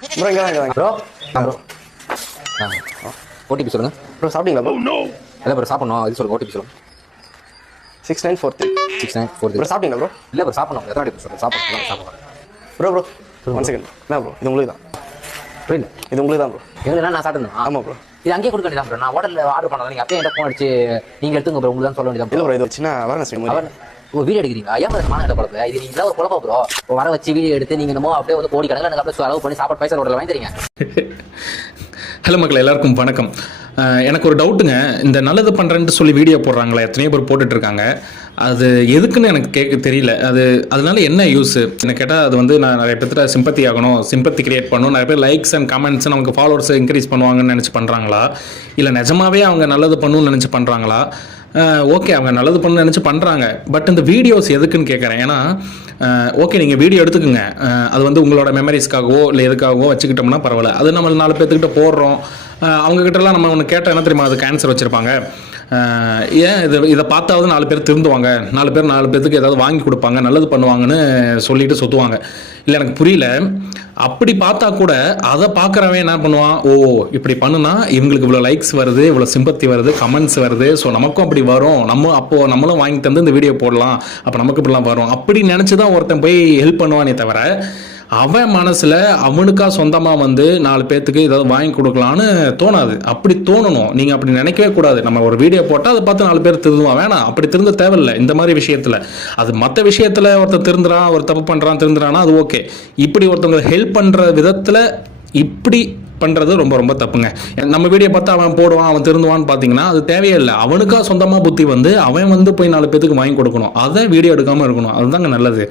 Bro இங்கே வாங்க bro bro OTP சொல்லுங்கள் ப்ரோ சாப்பிட்டீங்களா ப்ரோ? இல்லை ப்ரோ சாப்பிட்ணும் இது சொல்லுங்கள் ஓடிபி சொல்லுங்கள் 6943 6943 ப்ரோ சாப்பிட்டீங்களா ப்ரோ? இல்லை ப்ரோ சாப்பிட்ணும் எத்தனை வாட்டி சொல்லுங்கள் சாப்பிட்ணும் ப்ரோ 1 செகண்ட் என்ன ப்ரோ இது உங்களுக்கு தான் புரியல இது உங்களுக்கு தான் ப்ரோ. எங்களுக்கு நான் சாப்பிட்டணும் ஆமாம் ப்ரோ. இது அங்கேயே கொடுக்க வேண்டியதான் ப்ரோ. நான் ஹோட்டலில் ஆர்டர் பண்ணலாம் நீங்கள் அப்பயே என்கிட்ட ஃபோன் அடிச்சு நீங்கள் எடுத்துங்க ப்ரோ உங்களுக்கு தான் சொல்ல வேண்டியதான் இல்லை ப்ரோ இது ஒரு சின்ன அவேர்னஸ் அவர் ஓ வீடியோ எடுக்கிறீங்க ஐயா ப்ரோ மாநில குழப்பம் இது நீங்கள் ஒரு குழப்பம் ப்ரோ வர வச்சு வீடியோ எடுத்து நீங்கள் என்னமோ அப்படியே வந்து கோடி கணக்கில் எனக்கு அப்படியே அளவு பண்ணி சாப்பாடு பைசா ஹோட்டலில் வாங்கி தரீங்க. ஹலோ மக்கள் எல்லாருக்கும் வணக்கம். எனக்கு ஒரு டவுட்டுங்க, இந்த நல்லது பண்ணுறேன்ட்டு சொல்லி வீடியோ போடுறாங்களே எத்தனையோ பேர் போட்டுட்ருக்காங்க, அது எதுக்குன்னு எனக்கு கேட்க தெரியல. அதனால என்ன யூஸ் என்ன கேட்டால் அது வந்து நான் நிறைய பேர்கிட்ட சிம்பத்தி ஆகணும், சிம்பத்தி கிரியேட் பண்ணணும், நிறைய பேர் லைக்ஸ் அண்ட் கமெண்ட்ஸ் நமக்கு ஃபாலோவர்ஸை இன்க்ரீஸ் பண்ணுவாங்கன்னு நினச்சி பண்ணுறாங்களா, இல்லை நிஜமாவே அவங்க நல்லது பண்ணணும்னு நினச்சி பண்ணுறாங்களா? ஓகே அவங்க நல்லது பண்ணணும்னு நினச்சி பண்ணுறாங்க, பட் இந்த வீடியோஸ் எதுக்குன்னு கேட்குறேன். ஏன்னா ஓகே நீங்கள் வீடியோ எடுத்துக்கோங்க, அது வந்து உங்களோட மெமரிஸ்க்காகவோ இல்லை எதுக்காகவோ வச்சுக்கிட்டோம்னா பரவாயில்ல. அது நம்ம 4 பேர்த்துக்கிட்ட போடுறோம், அவங்ககிட்டலாம் நம்ம ஒன்று கேட்டால் என்ன தெரியுமா அதுக்கு ஆன்சர் வச்சுருப்பாங்க. ஏன் இதை பார்த்தாவது 4 பேர் திருந்துவாங்க, 4 பேர்த்துக்கு ஏதாவது வாங்கி கொடுப்பாங்க, நல்லது பண்ணுவாங்கன்னு சொல்லிட்டு சுற்றுவாங்க. இல்லை எனக்கு புரியல. அப்படி பார்த்தா கூட அதை பார்க்குறவன் என்ன பண்ணுவான், ஓ இப்படி பண்ணுனா இவங்களுக்கு இவ்வளோ லைக்ஸ் வருது, இவ்வளோ சிம்பத்தி வருது, கமெண்ட்ஸ் வருது, ஸோ நமக்கும் அப்படி வரும், அப்போது நம்மளும் வாங்கி தந்து இந்த வீடியோ போடலாம், அப்போ நமக்கு இப்படிலாம் வரும் அப்படி நினச்சி தான் ஒருத்தன் போய் ஹெல்ப் பண்ணுவானே தவிர அவன் மனசில் அவனுக்கா சொந்தமாக வந்து 4 பேர்த்துக்கு ஏதாவது வாங்கி கொடுக்கலான்னு தோணாது. அப்படி தோணணும், நீங்கள் அப்படி நினைக்கவே கூடாது. நம்ம ஒரு வீடியோ போட்டால் அதை பார்த்து 4 பேர் திருந்துவான், வேணாம் அப்படி திருந்த தேவையில்லை. இந்த மாதிரி விஷயத்தில் அது மற்ற விஷயத்தில் ஒருத்தர் திருந்துறான், ஒரு தப்பு பண்ணுறான் திருந்துறான்னா அது ஓகே. இப்படி ஒருத்தவங்க ஹெல்ப் பண்ணுற விதத்தில் இப்படி பண்ணுறது ரொம்ப ரொம்ப தப்புங்க. நம்ம வீடியோ பார்த்து அவன் போடுவான், அவன் திருந்துவான்னு பார்த்தீங்கன்னா அது தேவையே இல்லை. அவனுக்கா சொந்தமாக புத்தி வந்து அவன் வந்து போய் 4 பேத்துக்கு வாங்கி கொடுக்கணும், அதை வீடியோ எடுக்காமல் இருக்கணும், அதுதாங்க நல்லது.